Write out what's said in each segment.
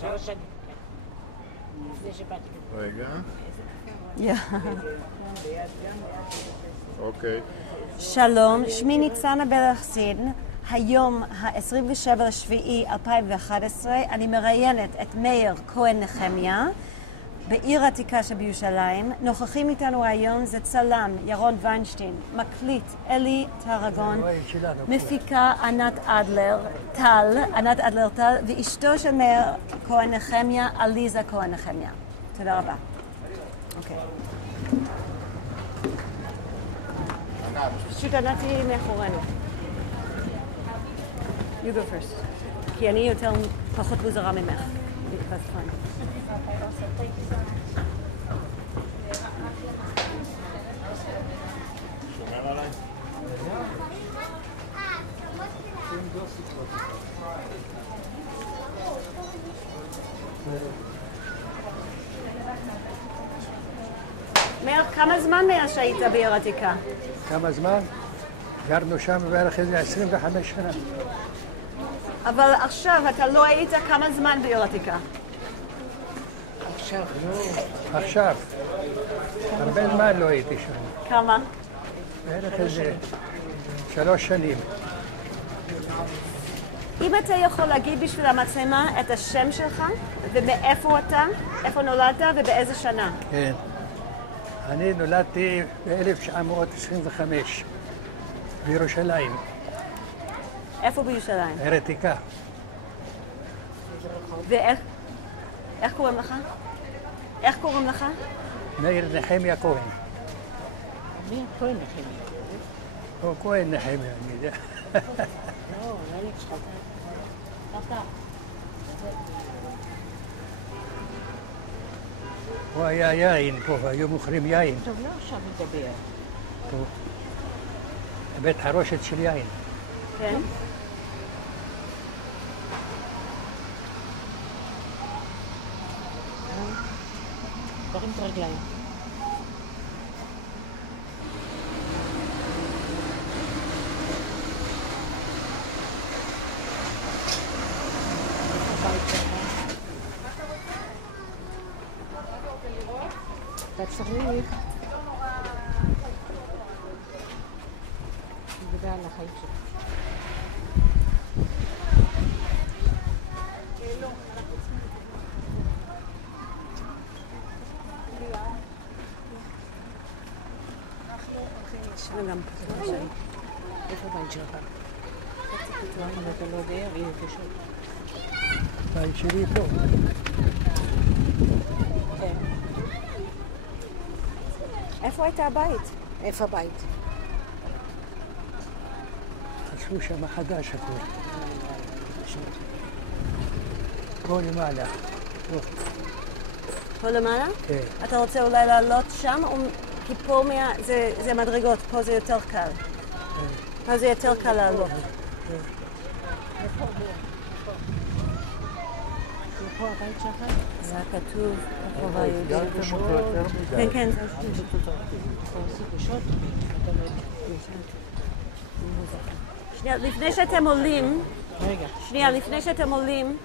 3 שנים. לפני שבאתי. רגע. אוקיי. שלום, שמי ניצנה בלחסין. היום, ה-27 לשביעי 2011, אני מראיינת את מאיר כהן נחמיה בעיר העתיקה שבירושלים. נוכחים איתנו היום זה צלם ירון ויינשטיין, מקליט אלי טרגון, מפיקה ענת אדלר טל, ואשתו של מאיר כהן נחמיה, עליזה כהן נחמיה. תודה רבה. אוקיי. פשוט ענתי מאחורינו. You go first. כי אני יותר פחות מוזרה ממך. That's fine. שומר עליי? מאיר, כמה זמן מאז שהיית בעיר העתיקה? כמה זמן? גרנו שם בערך איזה 25 שנה. אבל עכשיו אתה לא היית כמה זמן בעיר העתיקה? עכשיו. הרבה זמן לא הייתי שם. כמה? בערך איזה 3 שנים. אם אתה יכול להגיד בשביל המצלמה את השם שלך ומאיפה אתה, איפה נולדת ובאיזה שנה? כן. אני נולדתי ב-1925 בירושלים. איפה בירושלים? עיר עתיקה. ואיך קוראים לך? איך קוראים לך? מאיר נחמיה כהן. מי הכהן נחמיה? או כהן נחמיה, אני יודע. לא, לא נצחק. ככה. פה היה יין פה, היו מוכרים יין. טוב, לא עכשיו מדבר. פה. בית חרושת של יין. כן. תרים את הרגליים. אתה צריך לדבר על החיים שלך. וגם איפה בית שלך? אתה לא יודע, יהיה קשור. בית שלי פה. כן. איפה הייתה הבית? איפה הבית? עשו שם חדש הכול. פה למעלה. פה למעלה? כן. אתה רוצה אולי לעלות שם? כי פה זה מדרגות, פה זה יותר קל. פה זה יותר קל לעלות. איפה הבית שלך? זה היה כתוב, רחוב היהודי. כן, כן. שנייה, לפני שאתם עולים,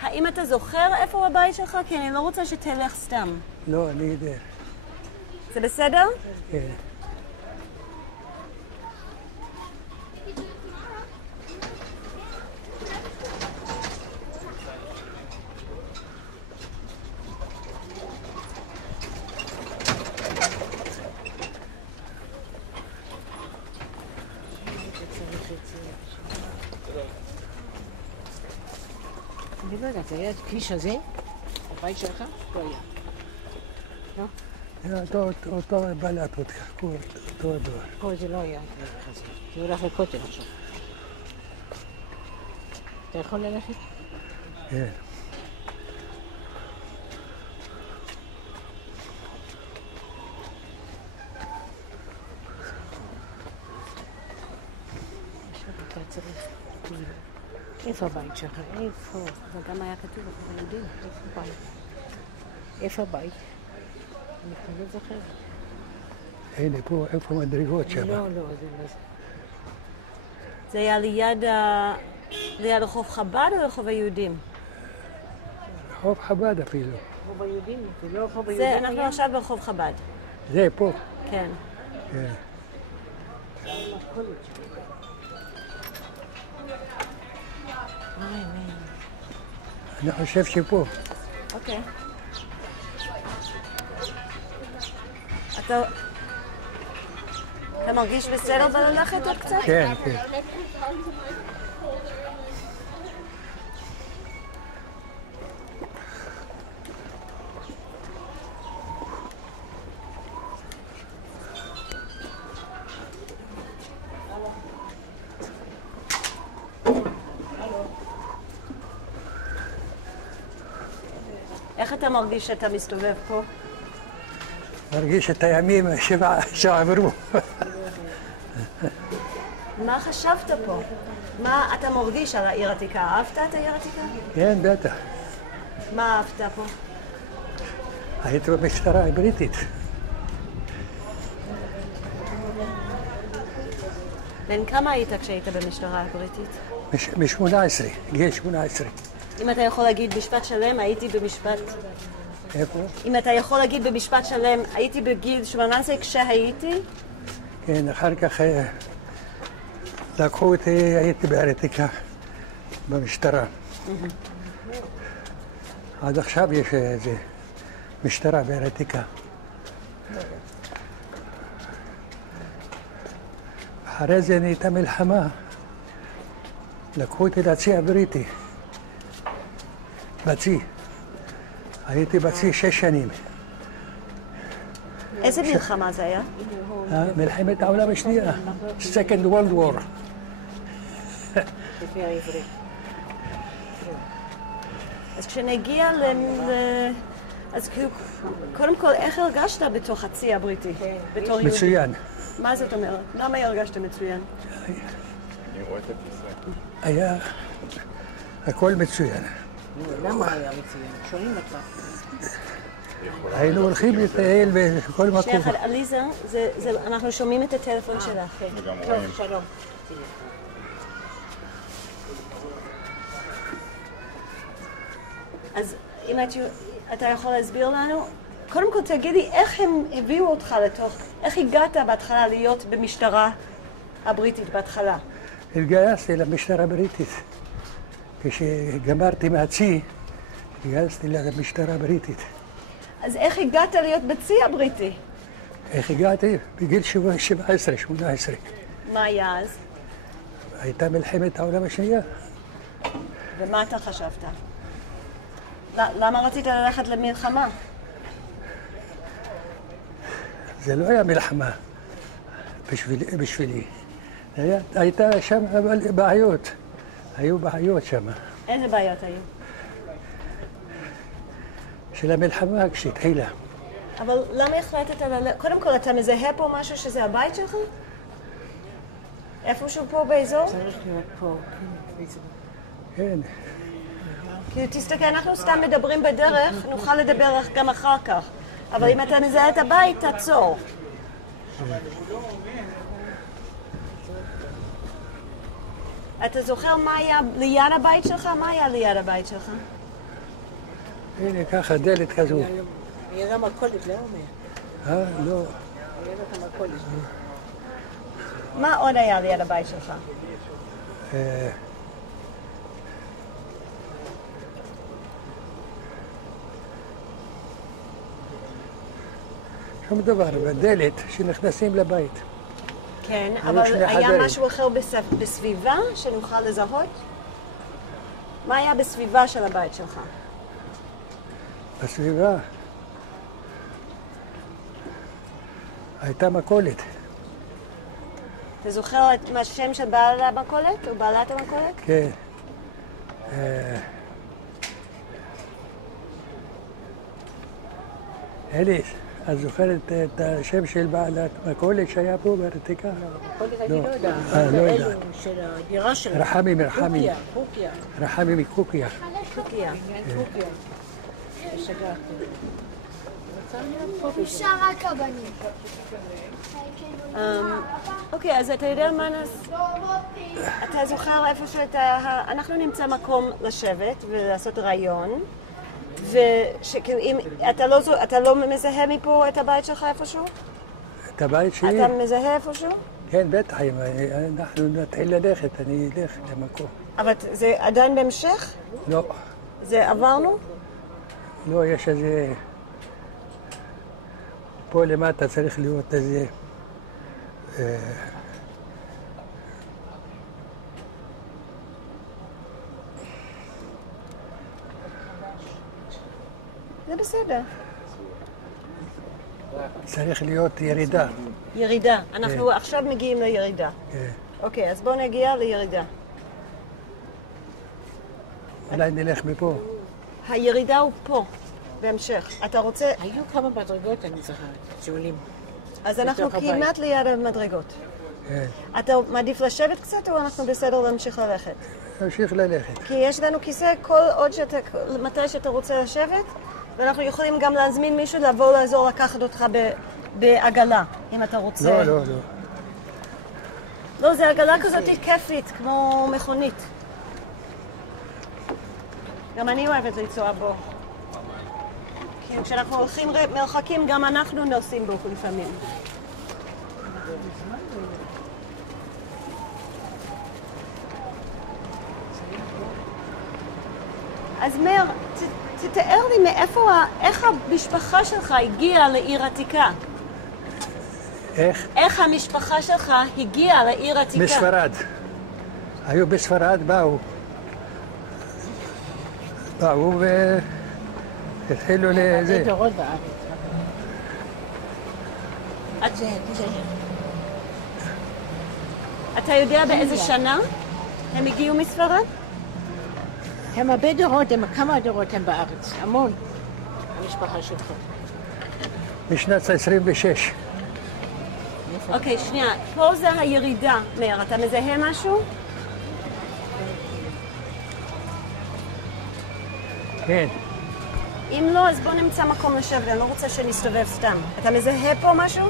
האם אתה זוכר איפה הבית שלך? כי אני לא רוצה שתלך סתם. לא, אני יודע. זה בסדר? כן. אני לא יודעת, היה הכביש הזה, הבית שלך? לא היה. לא? אותו בלט אותך, אותו הדבר. פה זה לא היה הכביש הזה. זה הולך לכותל עכשיו. אתה יכול ללכת? כן. אתה צריך... איפה הבית שלך? איפה? זה גם היה כתוב, אנחנו יודעים. איפה הבית? איפה הבית? אני לא זוכרת. הנה פה, איפה מדרגות שם? לא, זה לא זה. זה היה ליד רחוב חב"ד או רחוב היהודים? רחוב חב"ד אפילו. רחוב היהודים, זה לא רחוב זה, היהודים אנחנו היה? עכשיו ברחוב חב"ד. זה פה. כן. כן. אני חושב שפה. אוקיי. אתה מרגיש בסדר בללכת עוד קצת? כן, כן. איך אתה מרגיש שאתה מסתובב פה? מרגיש את הימים שעברו. מה חשבת פה? מה אתה מרגיש על העיר העתיקה? אהבת את העיר העתיקה? כן, בטח. מה אהבת פה? הייתי במשטרה הבריטית. בן כמה היית כשהיית במשטרה הבריטית? מ-18, גיל 18. אם אתה יכול להגיד משפט שלם, הייתי במשפט... איפה? אם אתה יכול להגיד במשפט שלם, הייתי בגיל 18 כשהייתי? כן, אחר כך לקחו אותי, הייתי בהרתיקה במשטרה. עד עכשיו יש איזה משטרה בהרתיקה. אחרי זה נהייתה מלחמה. לקחו אותי לצי הבריטי. בצי. הייתי בצי 6 שנים. איזה מלחמה זה היה? מלחמת העולם השנייה. Second World War. לפי העברית. אז כשנגיע אז כאילו, קודם כל, איך הרגשת בתוך הצי הבריטי? בתור יהודי? מצוין. מה זאת אומרת? למה הרגשת מצוין? היה הכל מצוין. למה היה מצוין? שואלים אותך. היינו הולכים לטייל בכל שנייה מקום. אחת, עליזה, אנחנו שומעים את הטלפון שלך. טוב, שלום. אז אם אתה יכול להסביר לנו, קודם כל תגידי איך הם הביאו אותך לתוך, איך הגעת בהתחלה להיות במשטרה הבריטית בהתחלה? התגייסתי למשטרה הבריטית. כשגמרתי מהצי, התגייסתי למשטרה הבריטית. אז איך הגעת להיות בצי הבריטי? איך הגעתי? בגיל 17, 18. מה היה אז? הייתה מלחמת העולם השנייה. ומה אתה חשבת? למה רצית ללכת למלחמה? זה לא היה מלחמה בשבילי. הייתה שם בעיות. היו בעיות שם. איזה בעיות היו? של המלחמה כשהתחילה. אבל למה החלטת ללכת? קודם כל, אתה מזהה פה משהו שזה הבית שלך? איפשהו פה באזור? צריך להיות פה, כן, באזור. כן. כאילו, תסתכל, אנחנו סתם מדברים בדרך, נוכל לדבר גם אחר כך. אבל אם אתה מזהה את הבית, תעצור. אתה זוכר מה היה ליד הבית שלך? מה היה ליד הבית שלך? הנה ככה, דלת כזו. היה גם מכולת, לא אומר. לא. היה גם מכולת. מה עוד היה ליד הבית שלך? שום דבר, בדלת שנכנסים לבית. כן, היו אבל שני היה חדרים. משהו אחר בסביבה שנוכל לזהות? מה היה בסביבה של הבית שלך? בסביבה הייתה מכולת. אתה זוכר את השם של בעל המכולת או בעלת המכולת? כן. אליס, את זוכרת את השם של בעלת מכולת שהיה פה בהרתיקה? מכולת אני לא יודעת. לא יודעת. אלו של הדירה שלו. רחמי. קוקיה. רחמי מקוקיה. קוקיה. קוקיה. שגרתי. אפשר רק הבנים. אוקיי, אז אתה יודע מה אתה זוכר איפה שאתה... אנחנו נמצא מקום לשבת ולעשות רעיון, ושכאילו אם אתה לא מזהה מפה את הבית שלך איפשהו? את הבית שלי? אתה מזהה איפשהו? כן, בטח, אנחנו נתחיל ללכת, אני אלך למקום. אבל זה עדיין בהמשך? לא, זה עברנו? לא, יש איזה... פה למטה צריך להיות איזה... זה בסדר. צריך להיות ירידה. ירידה. אנחנו עכשיו מגיעים לירידה. כן. אוקיי, אז בואו נגיע לירידה. אולי נלך מפה. הירידה הוא פה, בהמשך. אתה רוצה... היו כמה מדרגות, אני זוכרת, שעולים. אז אנחנו בתוך הבית. כמעט ליד המדרגות. כן. אתה מעדיף לשבת קצת, או אנחנו בסדר להמשיך ללכת? נמשיך ללכת. כי יש לנו כיסא כל עוד מתי שאתה רוצה לשבת, ואנחנו יכולים גם להזמין מישהו לבוא לעזור לקחת אותך בעגלה, אם אתה רוצה. לא, לא, לא. לא, זה עגלה כזאת כיפית, כמו מכונית. גם אני אוהבת לנסוע בו. כי כשאנחנו הולכים מרחקים, גם אנחנו נוסעים בו לפעמים. אז מאיר, תתאר לי איך המשפחה שלך הגיעה לעיר עתיקה. איך? איך המשפחה שלך הגיעה לעיר עתיקה? בספרד. היו בספרד, באו והתחילו לזה. זה דורות בארץ. אתה יודע באיזה שנה הם הגיעו מספרד? הם הרבה דורות, כמה דורות הם בארץ, המון, המשפחה שלך. בשנת 26. אוקיי, שנייה, פה זה הירידה, מאיר, אתה מזהה משהו? כן. אם לא, אז בוא נמצא מקום לשבת, אני לא רוצה שנסתובב סתם. אתה מזהה פה משהו?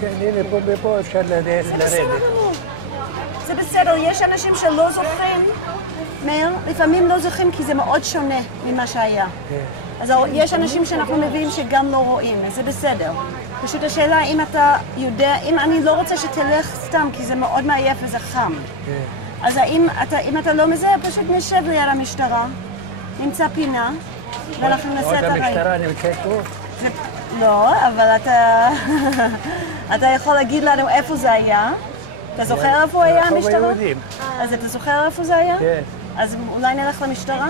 כן, הנה פה אפשר לרדת. זה בסדר גמור. זה בסדר, יש אנשים שלא זוכרים, מאיר, לפעמים לא זוכרים כי זה מאוד שונה ממה שהיה. כן. אז יש אנשים שאנחנו מביאים שגם לא רואים, אז זה בסדר. פשוט השאלה אם אתה יודע, אם אני לא רוצה שתלך סתם כי זה מאוד מעייף וזה חם. כן. אז אם אתה לא מזהה, פשוט נשב ליד המשטרה, נמצא פינה, ואנחנו נעשה את עוד הרעי. המשטרה נמצאת פה? לא, אבל אתה יכול להגיד לנו איפה זה היה. אתה זוכר איפה היה רחוב המשטרה? היהודים. אז אתה זוכר איפה זה היה? כן. אז אולי נלך למשטרה?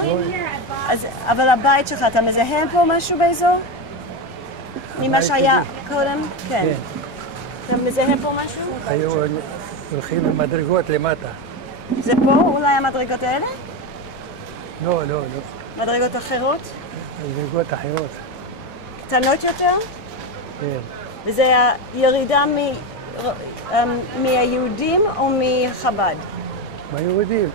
אבל הבית שלך, אתה מזהה פה משהו באזור? ממה שהיה קודם? כן. כן. אתה מזהה פה משהו? היו הולכים במדרגות למטה. זה פה אולי המדרגות האלה? לא, לא, לא. מדרגות אחרות? מדרגות אחרות. קטנות יותר? כן. וזה הירידה מהיהודים או מחב"ד? מהיהודים.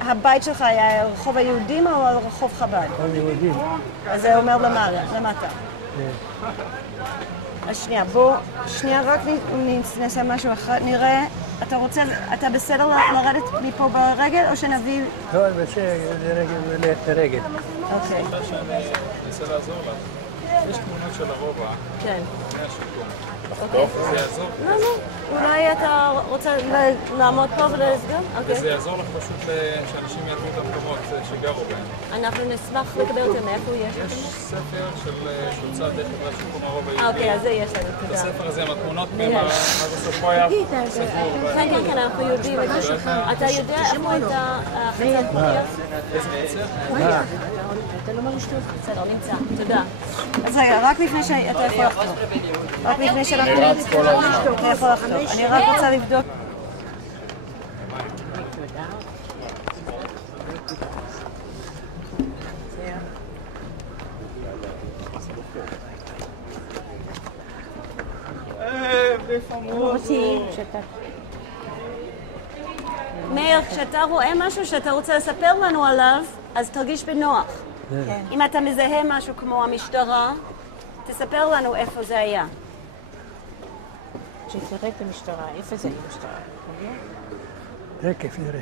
הבית שלך היה רחוב היהודים או רחוב חב"ד? רחוב יהודים. אז זה אומר למטה. כן. אז שנייה, בוא, רק נעשה משהו אחד, נראה, אתה בסדר לרדת מפה ברגל או שנביא... לא, בסדר, לרגל. אוקיי. אני אנסה לעזור לך. יש תמונות של הרובע, כן. מהשיקום. לחתוך, זה יעזור. לא, אולי אתה רוצה לעמוד פה ולסגור? אוקיי. וזה יעזור לך פשוט שאנשים יעזבו את המקומות שגרו בהם. אנחנו נשמח לקבל אותם, מאיפה יש יש לכם? ספר שהוצא דרך חברת שיקום הרובע היהודי. אוקיי, אז זה יש לנו, תודה. הספר הזה עם התמונות, מה בסופו היה סגור. כן, אנחנו יודעים את זה. אתה יודע איפה את החצר פוריה? איזה חצר? אתה לא מרגיש טוב? בסדר, נמצא, תודה. אז רגע, רק לפני שאתה יכול לחתוך. רק לפני שאנחנו... אתה יכול לחתוך. אני רק רוצה לבדוק. מאיר, כשאתה רואה משהו שאתה רוצה לספר לנו עליו, אז תרגיש בנוח. אם אתה מזהה משהו כמו המשטרה, תספר לנו איפה זה היה. שתראה את המשטרה, איפה זה המשטרה? תכף נראה.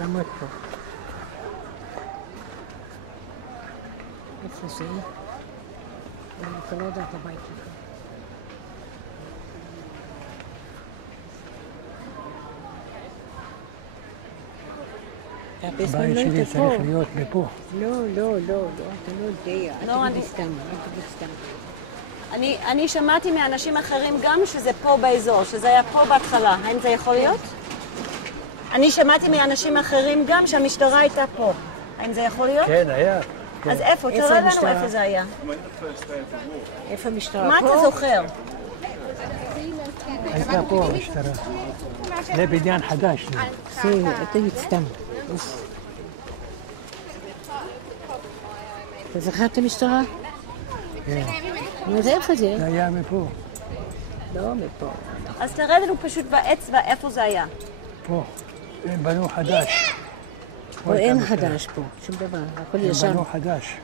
למה את פה? איפה זה? אתה לא יודע את הבית שלך. הבית שלי צריך להיות מפה. לא, אתה לא יודע. אל תגיד סתם. אני שמעתי מאנשים אחרים גם שזה פה באזור, שזה היה פה בהתחלה. האם זה יכול להיות? אני שמעתי מאנשים אחרים גם שהמשטרה הייתה פה. האם זה יכול להיות? כן, היה. אז איפה? תראה לנו איפה זה היה. איפה המשטרה? מה אתה זוכר? הייתה פה המשטרה. זה בניין חדש. תגיד סתם. אתה זוכר את המשטרה? כן. מה זה איפה זה? זה היה מפה. לא מפה. אז תראה לנו פשוט באצבע איפה זה היה. פה. הם בנו חדש. פה אין חדש פה, שום דבר, הכל הם ישן. בנו חדש.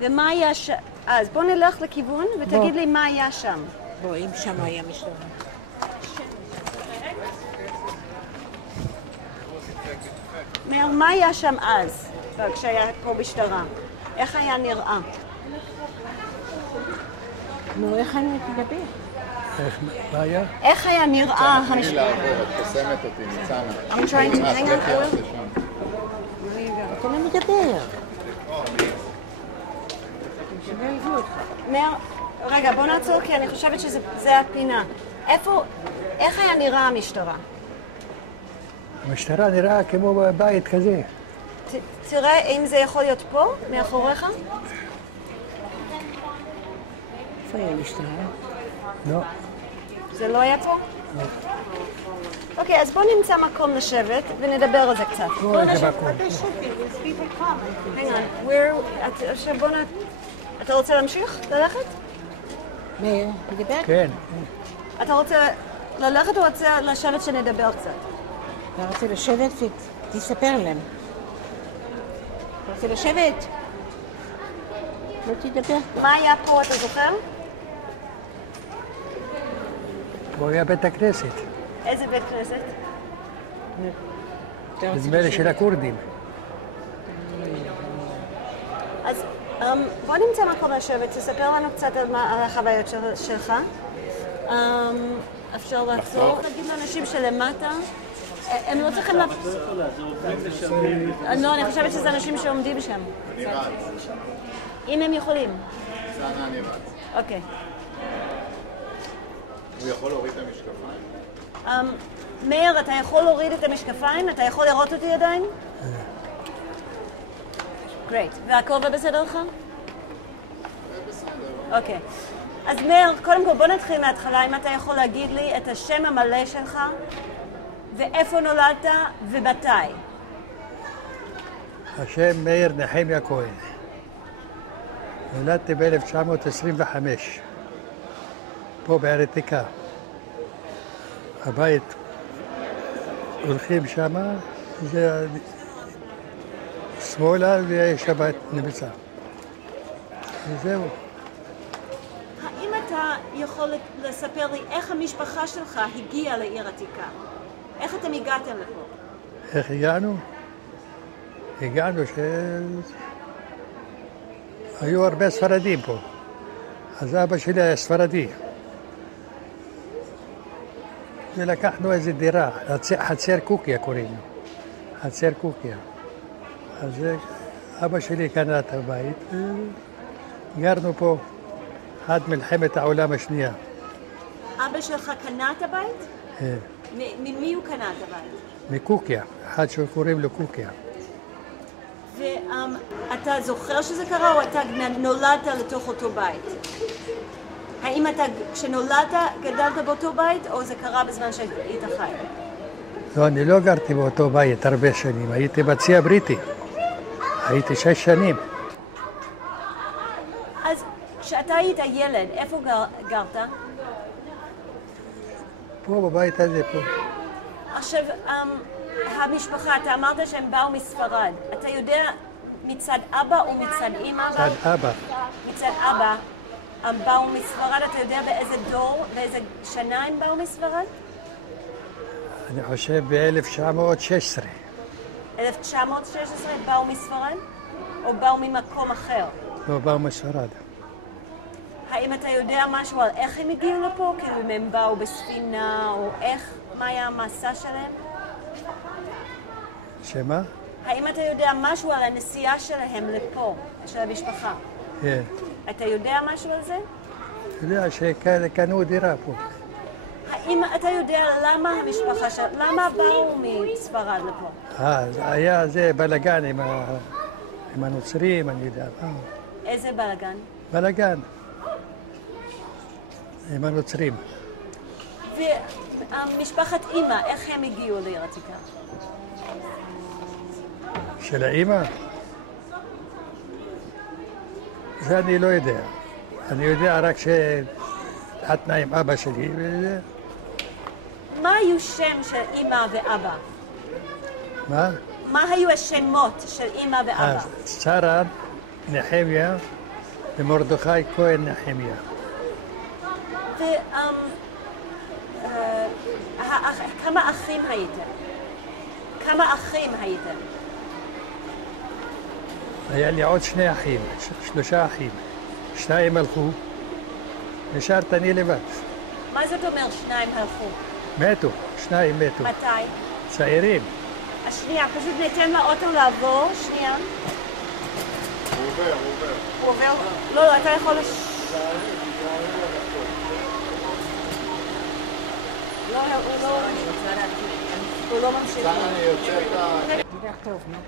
ומה היה שם? אז בוא נלך לכיוון ותגיד לי מה היה שם. בוא, אם שם היה משטרה. מאיר, מה היה שם אז, כשהיה פה משטרה? איך היה נראה? נו, איך אני תדבר? מה היה? איך היה נראה המשטרה? את חוסמת אותי, ניצנה. I'm trying to hang on. אתה לא מדבר. שווה לבוא אותך. מאיר, רגע, בוא נעצור כי אני חושבת שזה הפינה. איך היה נראה המשטרה? המשטרה נראה כמו בית כזה. תראה אם זה יכול להיות פה, מאחוריך. איפה היה המשטרה? לא. זה לא היה פה? אוקיי, אז בוא נמצא מקום לשבת ונדבר על זה קצת. פה איזה מקום. Hang on, עכשיו בוא אתה רוצה להמשיך? ללכת? מאיר, תדבר? כן. אתה רוצה ללכת או רוצה לשבת שנדבר קצת? אתה רוצה לשבת ותספר להם. אתה רוצה לשבת? לא תדבר. מה היה פה, אתה זוכר? פה היה בית הכנסת. איזה בית כנסת? נדמה לי של הכורדים. אז בוא נמצא מקום לשבת, תספר לנו קצת על החוויות שלך. אפשר לעצור, להגיד לאנשים שלמטה, הם לא צריכים לא, אני חושבת שזה אנשים שעומדים שם. אני רץ. אם הם יכולים. ניצנה, אני רץ. אוקיי. הוא יכול להוריד את המשקפיים? מאיר, אתה יכול להוריד את המשקפיים? אתה יכול לראות אותי עדיין? גרייט. והכובע בסדר לך? בסדר. אוקיי. אז מאיר, קודם כל בוא נתחיל מההתחלה, אם אתה יכול להגיד לי את השם המלא שלך, ואיפה נולדת ומתי. השם מאיר נחמיה כהן. נולדתי ב-1925, פה בערתיקה. הבית, הולכים שמה, זה שמאלה ויש הבית נמצא. וזהו. האם אתה יכול לספר לי איך המשפחה שלך הגיעה לעיר עתיקה? איך אתם הגעתם לפה? איך הגענו? הגענו היו הרבה ספרדים פה. אז אבא שלי היה ספרדי. ולקחנו איזו דירה, חצר קוקיה קוראים לו. חצר קוקיה. אז אבא שלי קנה את הבית, גרנו פה עד מלחמת העולם השנייה. אבא שלך קנה את הבית? כן. ממי הוא קנה את הבית? מקוקיה, אחד שקוראים לו קוקיה. ואתה זוכר שזה קרה או אתה נולדת לתוך אותו בית? האם אתה, כשנולדת, גדלת באותו בית או זה קרה בזמן שהיית חי? לא, אני לא גרתי באותו בית הרבה שנים, הייתי בצי הבריטי. הייתי 6 שנים. אז כשאתה היית ילד, איפה גרת? פה בבית הזה פה. עכשיו, המשפחה, אתה אמרת שהם באו מספרד. אתה יודע מצד אבא או מצד אמא? מצד אבא. מצד אבא. הם באו מספרד, אתה יודע באיזה דור, באיזה שנה הם באו מספרד? אני חושב ב-1916. 1916 באו מספרד? או באו ממקום אחר? לא באו מספרד. האם אתה יודע משהו על איך הם הגיעו לפה? כאילו אם הם באו בספינה, או איך, מה היה המסע שלהם? שמה? האם אתה יודע משהו על הנסיעה שלהם לפה, של המשפחה? כן. אתה יודע משהו על זה? אתה יודע שקנו דירה פה. האם אתה יודע למה המשפחה למה באו מספרד לפה? היה זה בלגן עם הנוצרים, אני יודע. איזה בלגן? בלגן. עם הנוצרים. ומשפחת אימא, איך הם הגיעו לעיר עתיקה? של האימא? זה אני לא יודע. אני יודע רק שהתחתנה עם אבא שלי. מה היו שם של אימא ואבא? מה? מה היו השמות של אימא ואבא? שרה נחמיה ומרדכי כהן נחמיה. כמה אחים הייתם? כמה אחים הייתם? היה לי עוד 2 אחים, 3 אחים. 2 הלכו, נשארת אני לבד. מה זאת אומרת 2 הלכו? מתו, 2 מתו. מתי? צעירים. השנייה, פשוט ניתן לאוטו לעבור, שנייה. הוא עובר. הוא עובר? לא, אתה יכול הוא לא ממשיך. כאן אני יוצא את ה... תדרך טוב, נו.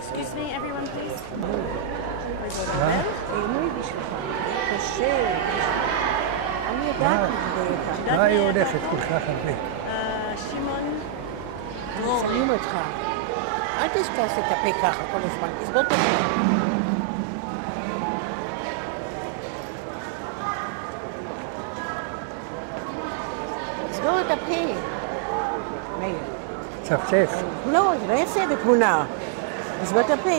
Excuse me, everyone, please. עינוי בשבילך. קשה. אני יודעת מה זה. מה היא הולכת כל כך הרבה? שמעון. שמים אותך. אל תשתעש את הפה ככה כל הזמן. תסגור את הפה. תסגור את הפה. מאיר. צפצף. לא, זה לא יעשה בתמונה. תסגור את הפה.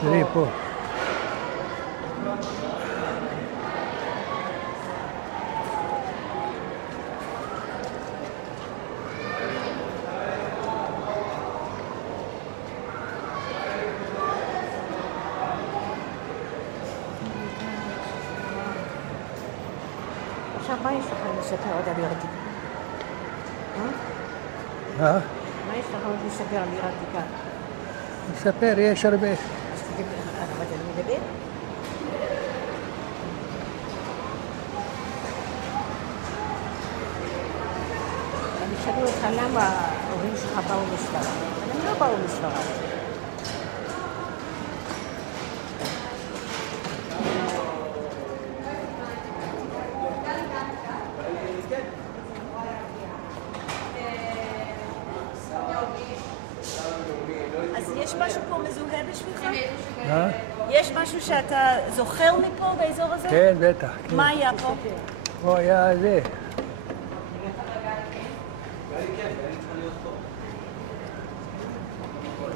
תראי פה. עכשיו, מה יש לך לספר עוד על עיר עתיקה? מה? מה יש לך עוד לספר על עיר עתיקה? ספר, יש הרבה. אז תגיד לך, אבל אני מדבר? אני שאלו אותך למה ההורים שלך באו מספרד. אבל הם לא באו מספרד. אז יש משהו פה מזוהה בשבילך? מה? יש משהו שאתה זוכר מפה באזור הזה? כן, בטח. כן. מה היה פה? פה היה זה.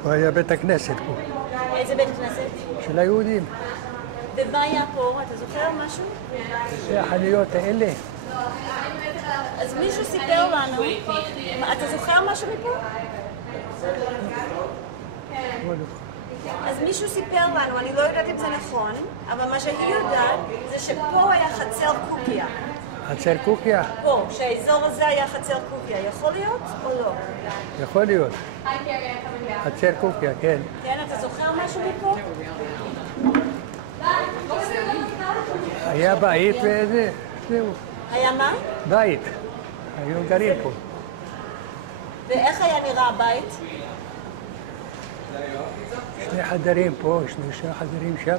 פה היה בית הכנסת פה, איזה בית כנסת? של היהודים. ומה היה פה? אתה זוכר משהו? זה החנויות האלה. אז מישהו סיפר לנו, אתה זוכר משהו מפה? אז מישהו סיפר לנו, אני לא יודעת אם זה נכון, אבל מה שהיא יודעת זה שפה היה חצר קוקיה. חצר קוקיה? פה, שהאזור הזה היה חצר קוקיה. יכול להיות או לא? יכול להיות. חצר קוקיה, כן. כן, אתה זוכר משהו מפה? היה בית וזה, זהו. היה מה? בית. היו גרים פה. ואיך היה נראה הבית? 2 חדרים פה, 3 חדרים שם.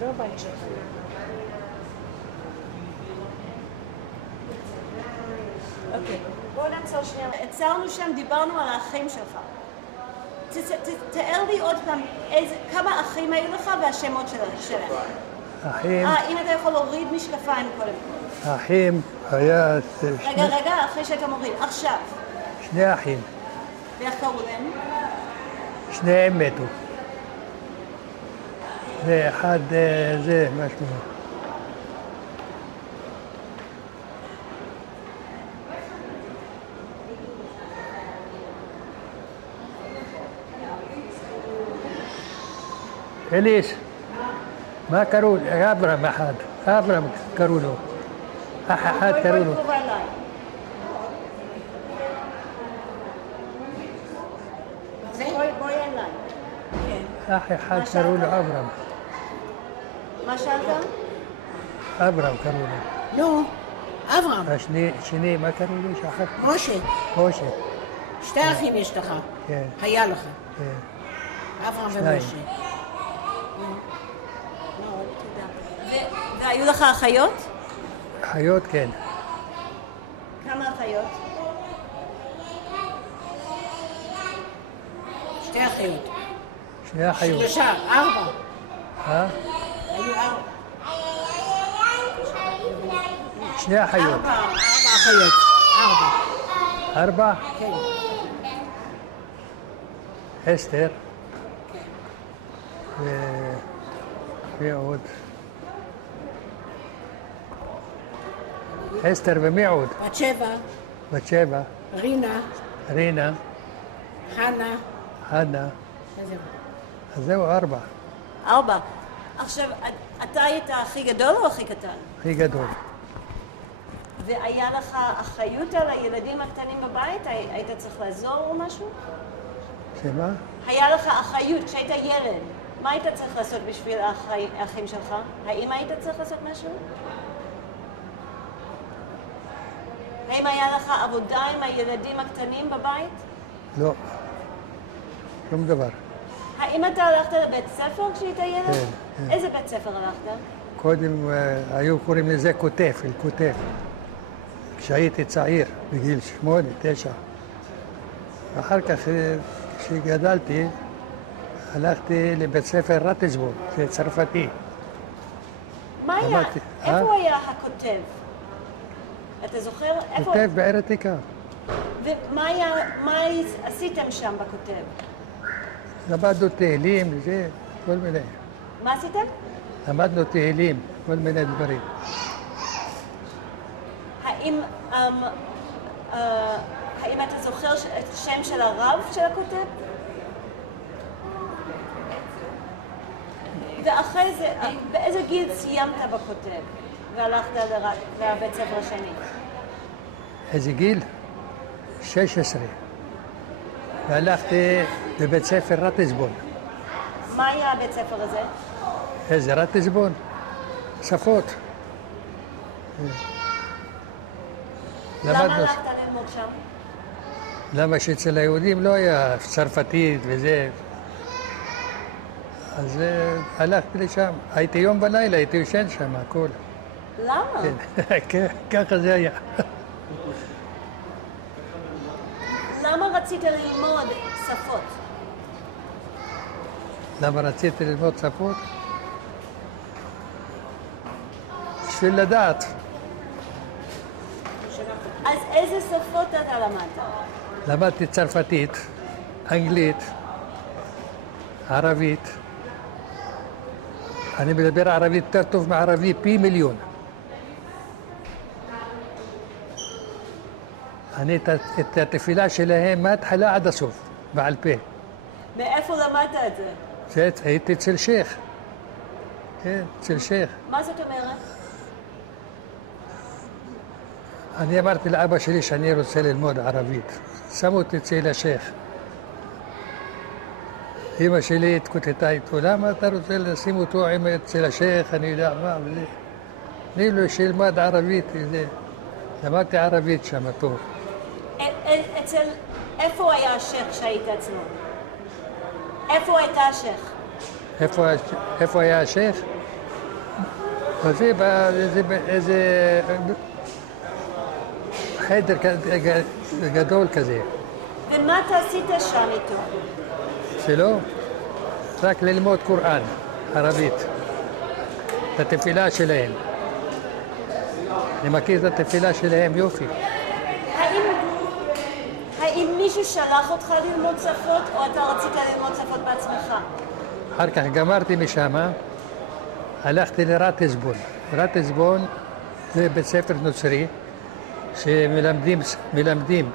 לא הבית שלך. אוקיי, בואו נעצור שנייה. עצרנו שם, דיברנו על האחים שלך. תאר לי עוד פעם כמה אחים היו לך והשמות שלהם. אחים, אם אתה יכול להוריד משקפיים קודם כל. אחים, היה רגע, אחרי שאתה מוריד. עכשיו, שני אחים, ואיך קראו להם? שניהם מתו. ואחד זה משהו. אליס, מה קראו? אברהם אחד, אברהם קראו לו. אח אחד קראו לו. בואי קרובה אליי. בואי אליי. כן. אח אחד קראו לו אברהם. מה שאלת? אברהם קראו לו. נו, אברהם, השני, מה קראו לו? שכחתי. משה, משה. שתי אחים יש לך. כן, היה לך. כן. אברהם שניים. ומשה. והיו לך אחיות? אחיות, כן. כמה אחיות? שתי אחיות. שני אחיות. 3, 4. אה? היו 4. שני אחיות. 4 אחיות. 4. 4? כן. אסתר. ועוד. אסתר ומי עוד? בת 7, בת 7. רינה, רינה. חנה. חנה. וזהו. אז זהו 4. 4. עכשיו, אתה היית הכי גדול או הכי קטן? הכי גדול. והיה לך אחריות על הילדים הקטנים בבית? היית צריך לעזור או משהו? שמה? היה לך אחריות כשהיית ילד. מה היית צריך לעשות בשביל האחים שלך? האם היית צריך לעשות משהו? האם היה לך עבודה עם הילדים הקטנים בבית? לא. שום דבר. האם אתה הלכת לבית ספר כשהיית ילד? כן, כן. איזה בית ספר הלכת? קודם היו קוראים לזה כותף, אל-כותף. כשהייתי צעיר, בגיל 8, 9. אחר כך, כשגדלתי, הלכתי לבית ספר רטשבורג, זה צרפתי. מה היה? למדתי, איפה היה הכותב? אתה זוכר? איפה? כותף בעיר עתיקה. מה עשיתם שם בכותב? למדנו תהילים, זה, כל מיני. מה עשיתם? למדנו תהילים, כל מיני דברים. האם אתה זוכר את השם של הרב של הכותב? ואחרי זה, באיזה גיל סיימת בכותב והלכת לבית ספר השני? איזה גיל? 16. והלכתי לבית ספר רטשבורג. מה היה הבית ספר הזה? איזה רטשבורג? שפות. למה למדנו, הלכת ללמוד שם? למה שאצל היהודים לא היה צרפתית וזה. אז הלכתי לשם. הייתי יום ולילה, הייתי יושן שם, הכל. למה? כן, ככה זה היה. למה רצית ללמוד שפות? למה רציתי ללמוד שפות? בשביל לדעת. אז איזה שפות אתה למדת? למדתי צרפתית, אנגלית, ערבית. אני מדבר ערבית יותר טוב מערבי פי מיליון. אני את התפילה שלהם מההתחלה עד הסוף, בעל פה. מאיפה למדת את זה? הייתי אצל שייח. כן, אצל שייח. מה זאת אומרת? אני אמרתי לאבא שלי שאני רוצה ללמוד ערבית. שמו אותי אצל השייח. אמא שלי התקוטטה איתו, למה אתה רוצה לשים אותו אצל השייח, אני יודע מה, וזה. תני לו שילמד ערבית, וזה. למדתי ערבית שם, טוב. איפה היה השייח שהיית אצלו? איפה הייתה השייח? איפה היה השייח? איזה חדר גדול כזה. ומה אתה עשית שם איתו? שלא? רק ללמוד קוראן, ערבית. את התפילה שלהם. אני מכיר את התפילה שלהם יופי. האם מישהו שלח אותך ללמוד שפות, או אתה רצית ללמוד שפות בעצמך? אחר כך גמרתי משם, הלכתי לרת עזבון. רת עזבון זה בית ספר נוצרי, שמלמדים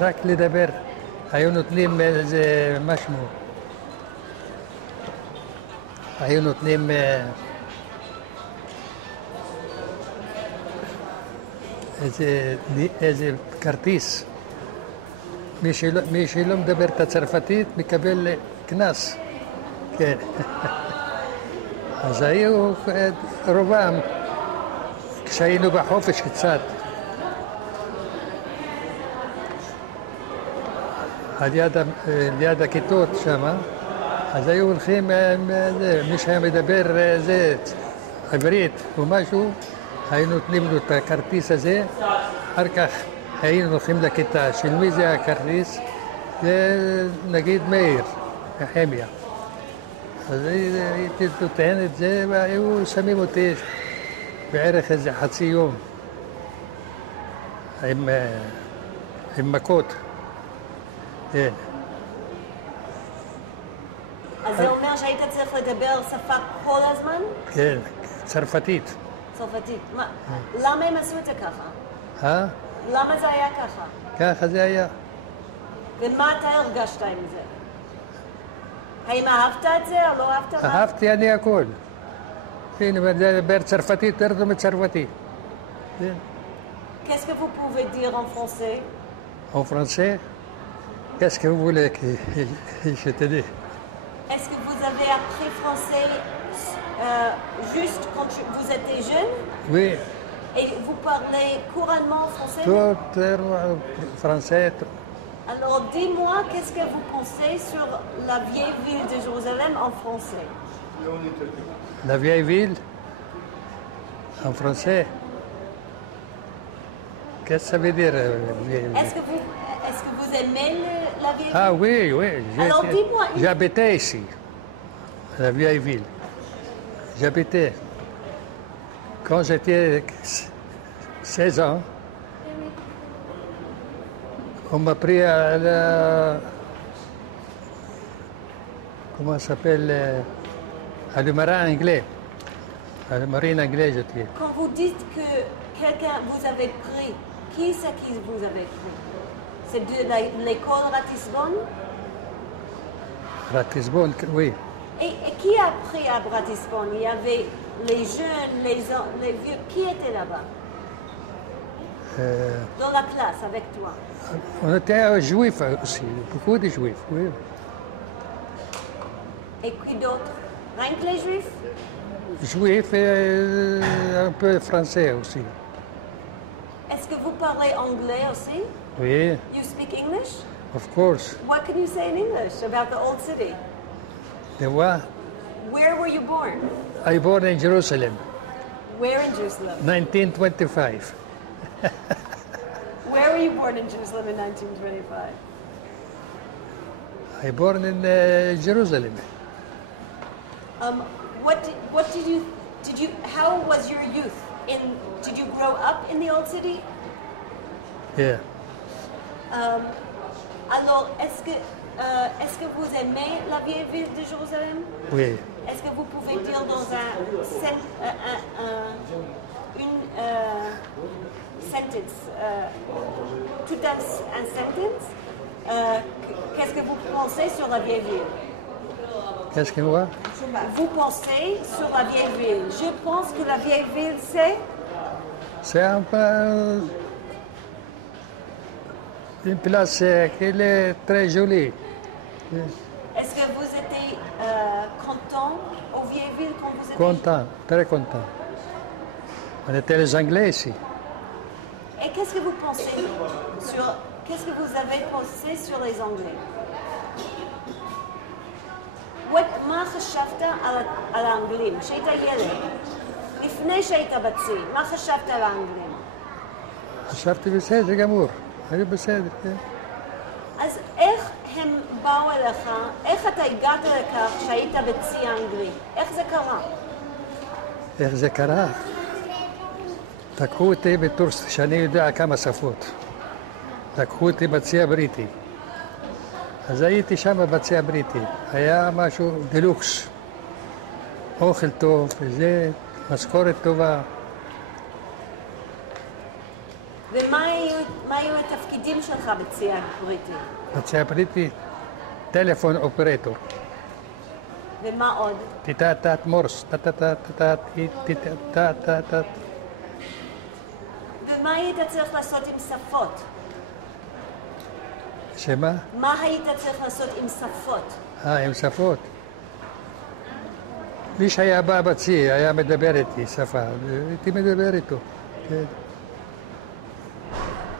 רק לדבר. היו נותנים איזה משהו. היו נותנים איזה כרטיס. מי שלא מדבר את הצרפתית מקבל קנס. כן. אז היו רובם, כשהיינו בחופש קצת, ליד הכיתות שם, אז היו הולכים, מי שהיה מדבר עברית או משהו, היו נותנים לו את הכרטיס הזה, אחר כך היינו הולכים לכיתה, של מי זה הכרטיס? זה נגיד מאיר, נחמיה. אז הייתי נותן את זה והיו שמים אותי בערך איזה חצי יום עם מכות. כן. אז זה אומר שהיית צריך לדבר שפה כל הזמן? כן, צרפתית. צרפתית. למה הם עשו את זה ככה? למה זה היה ככה? ככה זה היה. ומה אתה הרגשת עם זה? האם אהבת את זה או לא אהבת? אהבתי אני הכל. הנה, מדבר צרפתית, תרדו מצרפתית. Qu'est-ce que vous pouvez dire en français? En français? Qu'est-ce que vous voulez que je te dise? Est-ce que vous avez appris français juste quand vous étiez jeune? Oui. Et vous parlez couramment français? Tout français. Alors dis-moi, qu'est-ce que vous pensez sur la vieille ville de Jérusalem en français? La vieille ville en français? Qu'est-ce que ça veut dire, vieille ville? Est-ce que vous aimez la vieille ville? Ah oui, oui. Alors dis-moi. J'habitais ici, à la vieille ville. J'habitais. Quand j'étais 16 ans, on m'a pris à la... Comment ça s'appelle? À le marin anglais. À le marine anglais, je dis. Quand vous dites que quelqu'un vous avait pris, qui c'est qui vous avait pris? C'est de l'école Ratisbonne? Ratisbonne, oui. Et qui a appris à Ratisbonne? Il y avait les jeunes, les vieux. Qui était là-bas? Dans la classe avec toi? On était juifs aussi, beaucoup de juifs, oui. Et qui d'autre? Rien que les juifs? Juifs et un peu français aussi. Est-ce que vous parlez anglais aussi? Oui, You speak English? of course. What can you say in English about the old city? The what? Where were you born? I born in Jerusalem, Where in Jerusalem? 1925. Where were you born in Jerusalem in 1925? I born in Jerusalem. How was your youth? Did you grow up in the old city? Yeah. Alors, est-ce que vous aimez la vieille ville de Jérusalem? Oui. Est-ce que vous pouvez dire dans une sentence, tout un sentence, qu'est-ce que vous pensez sur la vieille ville? Qu'est-ce que moi? Vous pensez sur la vieille ville. Je pense que la vieille ville, c'est... C'est un peu une place qui est très jolie. Est-ce que vous étiez content aux vieilles villes quand vous étiez... Content, très content. On était les Anglais ici. Et qu'est-ce que vous pensez sur... Qu'est-ce que vous avez pensé sur les Anglais? מה חשבת על האנגלים? כשהיית ילד, לפני שהיית בצי, מה חשבת על האנגלים? חשבתי בסדר גמור, היו בסדר, כן. אז איך הם באו אליך, איך אתה הגעת לכך שהיית בצי האנגלי? איך זה קרה? איך זה קרה? לקחו אותי בתור שאני יודע כמה שפות. לקחו אותי בצי הבריטי. אז הייתי שם בצי הבריטי. היה משהו דלוקס. אוכל טוב, וזה, משכורת טובה. ומה היו התפקידים שלך בצי הבריטי? בצי הבריטי, טלפון אופרטור. ומה עוד? טטטט מורס, טטטט, טטטט. ומה היית צריך לעשות עם שפות? שמה? מה היית צריך לעשות עם שפות? עם שפות. מי שהיה בא בצי היה מדבר איתי שפה, הייתי מדבר איתו. כן.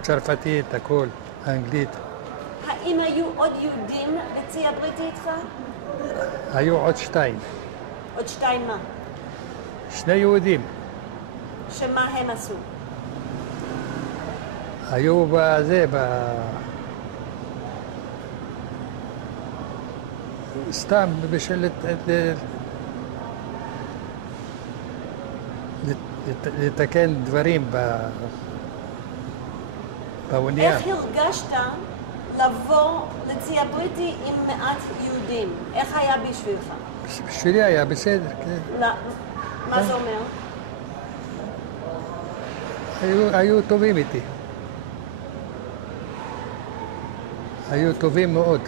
צרפתית, הכל, אנגלית. האם היו עוד יהודים בצי הבריטי איתך? היו עוד שתיים. עוד שתיים מה? שני יהודים. שמה הם עשו? היו בזה, סתם בשביל לתקן דברים באונייה. איך הרגשת לבוא לצי הבריטי עם מעט יהודים? איך היה בשבילך? בשבילי היה בסדר, כן. מה זה אומר? היו טובים איתי. היו טובים מאוד.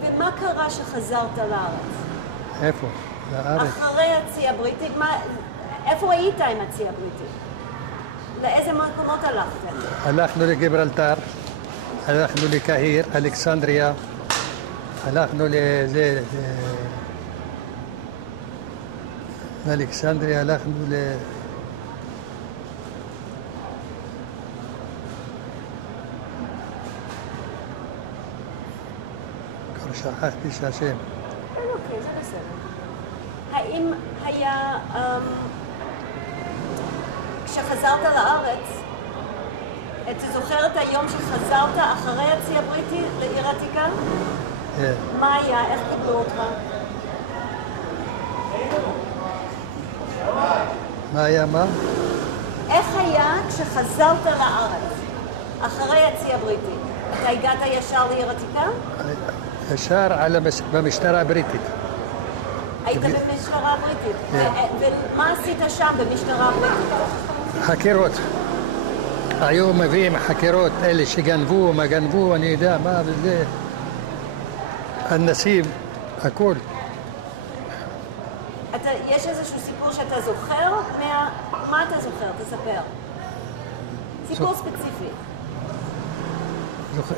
ומה קרה שחזרת לארץ? איפה? לארץ. אחרי הצי הבריטי, איפה היית עם הצי הבריטי? לאיזה מקומות הלכתם? הלכנו לגיברלטר, הלכנו לקהיר, אלכסנדריה, הלכנו לאלכסנדריה, הלכנו כבר שכחתי שהשם. אוקיי, זה בסדר. האם היה, כשחזרת לארץ, אתה זוכר את היום שחזרת אחרי הצי הבריטי לעיר עתיקה? כן. מה היה? איך קיבלו אותך? מה היה מה? איך היה כשחזרת לארץ אחרי הצי הבריטי? אתה הגעת ישר לעיר עתיקה? ישר במשטרה הבריטית. היית במשטרה הבריטית. ומה עשית שם במשטרה הבריטית? חקירות. היו מביאים חקירות, אלה שגנבו, מה גנבו, אני יודע מה וזה. הנסיב, הכל. יש איזשהו סיפור שאתה זוכר? מה אתה זוכר? תספר. סיפור ספציפי.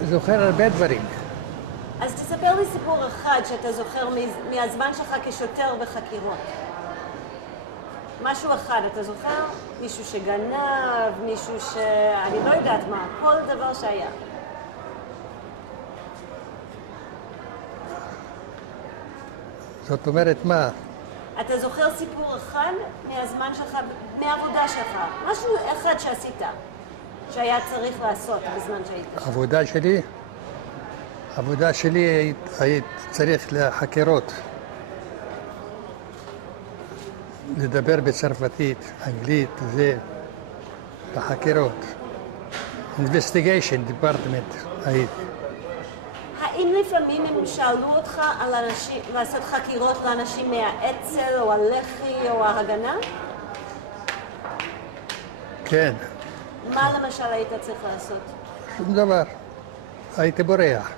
זוכר הרבה דברים. אז תספר לי סיפור אחד שאתה זוכר מהזמן שלך כשוטר בחקירות. משהו אחד, אתה זוכר? מישהו שגנב, מישהו אני לא יודעת מה, כל דבר שהיה. זאת אומרת מה? אתה זוכר סיפור אחד מהזמן שלך, מהעבודה שלך, משהו אחד שעשית, שהיה צריך לעשות בזמן שהיית שם. עבודה שלי היית צריך לחקירות. לדבר בצרפתית, אנגלית, זה, בחקירות. Investigation Department היית. האם לפעמים הם שאלו אותך על אנשים, לעשות חקירות לאנשים מהאצ"ל או הלח"י או ההגנה? כן. מה למשל היית צריך לעשות? שום דבר. הייתי בורח.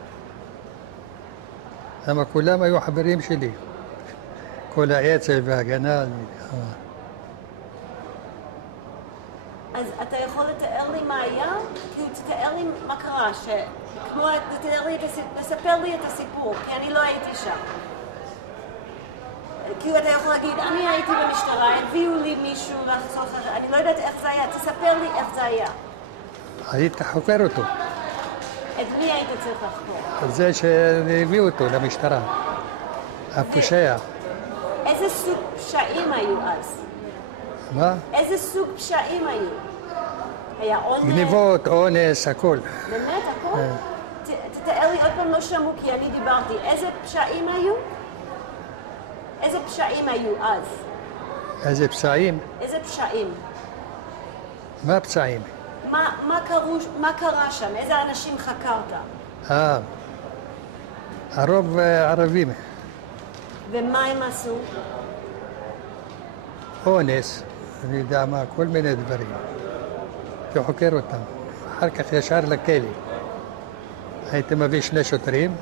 למה כולם היו חברים שלי. כל האצ"ל וההגנה. אז אתה יכול לתאר לי מה היה? כאילו תתאר לי מה קרה, לספר לי את הסיפור, כי אני לא הייתי שם. כאילו אתה יכול להגיד, אני הייתי במשטרה, הביאו לי מישהו לחסוך, אני לא יודעת איך זה היה, תספר לי איך זה היה. היית חוקר אותו. את מי היית צריך לחקור? זה שהביאו אותו למשטרה, הפושע. איזה סוג פשעים היו אז? מה? איזה סוג פשעים היו? היה אונס? גניבות, אונס, הכל. באמת, הכל? תתאר לי, עוד פעם לא שמעו כי אני דיברתי. איזה פשעים היו? איזה פשעים היו אז? איזה פצעים? איזה פשעים? מה פצעים? מה קרה שם? איזה אנשים חקרת? הרוב ערבים. ומה הם עשו? אונס, אני יודע מה, כל מיני דברים. וחוקר אותם. אחר כך ישר לכלא. הייתי מביא 2 שוטרים,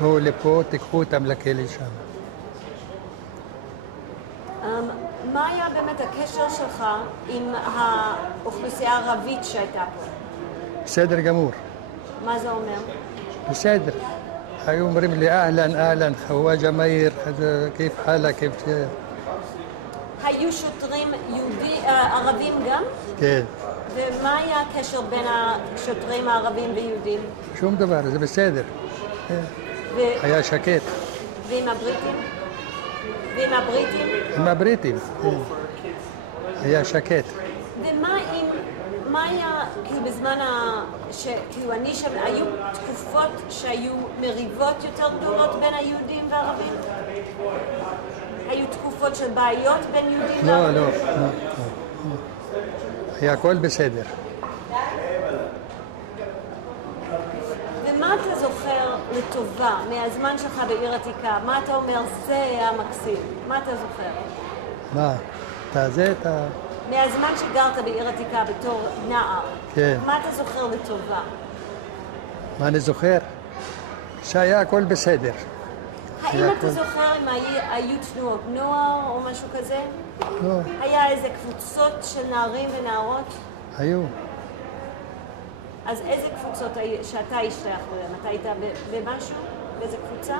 בואו לפה, תיקחו אותם לכלא שם. מה היה באמת הקשר שלך עם האוכלוסייה הערבית שהייתה פה? בסדר גמור. מה זה אומר? בסדר. היו אומרים לי אהלן, אהלן, חוואג'ה מאיר, כיף חאלה, כיף... היו שוטרים ערבים גם? כן. ומה היה הקשר בין השוטרים הערבים ויהודים? שום דבר, זה בסדר. היה שקט. ועם הבריטים? ועם הבריטים? עם הבריטים. היה שקט. מה היה, כאילו בזמן כאילו היו תקופות שהיו מריבות יותר גדולות בין היהודים והערבים? היו תקופות של בעיות בין יהודים וערבים? לא. היה הכל בסדר. ומה אתה זוכר לטובה מהזמן שלך בעיר עתיקה? מה אתה אומר, זה היה מקסים? מה אתה זוכר? מה? אתה... מהזמן שגרת בעיר עתיקה בתור נער, כן. מה אתה זוכר לטובה? מה אני זוכר? שהיה הכל בסדר. האם אתה זוכר אם היו תנועות נוער או משהו כזה? לא. היה איזה קבוצות של נערים ונערות? היו. אז איזה קבוצות שאתה השתייך אליהן? אתה היית במשהו? באיזה קבוצה?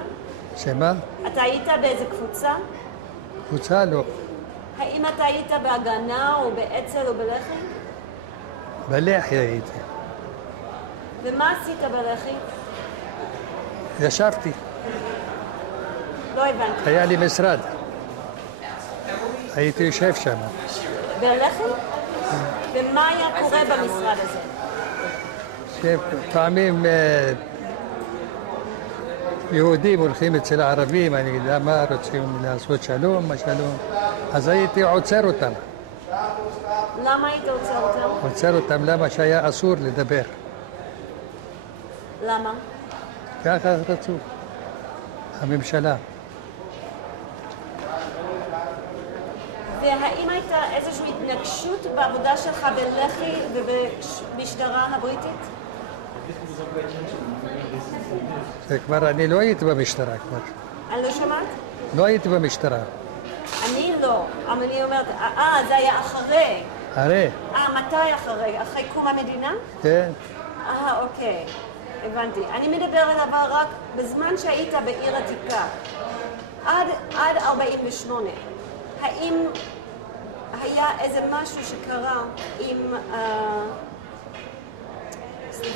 שמה? אתה היית באיזה קבוצה? קבוצה לא. האם אתה היית בהגנה או באצ"ל או בלח"י? בלח"י הייתי. ומה עשית בלח"י? ישבתי. לא הבנתי. היה לי משרד. הייתי יושב שם. בלח"י? ומה היה קורה במשרד הזה? שפעמים יהודים הולכים אצל הערבים, אני יודע מה, רוצים לעשות שלום, מה שלום. אז הייתי עוצר אותם. למה היית עוצר אותם? עוצר אותם למה שהיה אסור לדבר. למה? ככה רצו. הממשלה. והאם הייתה איזושהי התנגשות בעבודה שלך בלח"י ובמשטרה הבריטית? זה כבר, אני לא הייתי במשטרה כבר. אני לא שומעת? לא הייתי במשטרה. אני לא, אבל אני אומרת, זה היה אחרי. הרי. מתי אחרי? אחרי קום המדינה? כן. אוקיי, הבנתי. אני מדבר עליו רק בזמן שהיית בעיר עתיקה, עד 48. האם היה איזה משהו שקרה עם...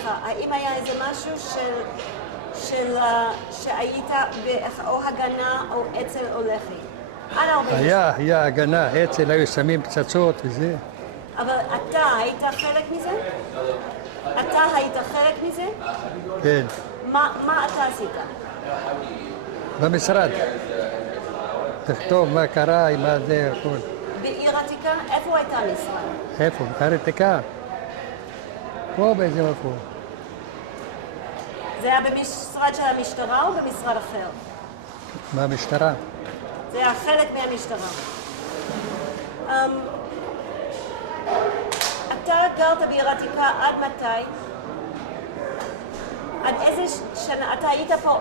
האם היה איזה משהו שהיית או הגנה או אצ"ל או לח"י? עד 48. היה הגנה, אצ"ל היו שמים פצצות וזה. אבל אתה היית חלק מזה? אתה היית חלק מזה? כן. מה אתה עשית? במשרד. תכתוב מה קרה, מה זה, הכל. בעיר עתיקה? איפה הייתה המשרד? איפה? בעיר עתיקה? פה באיזה מקום. זה היה במשרד של המשטרה או במשרד אחר? מהמשטרה. זה היה חלק מהמשטרה. אתה גרת בעיר עתיקה עד מתי? עד איזה שנה? אתה היית פה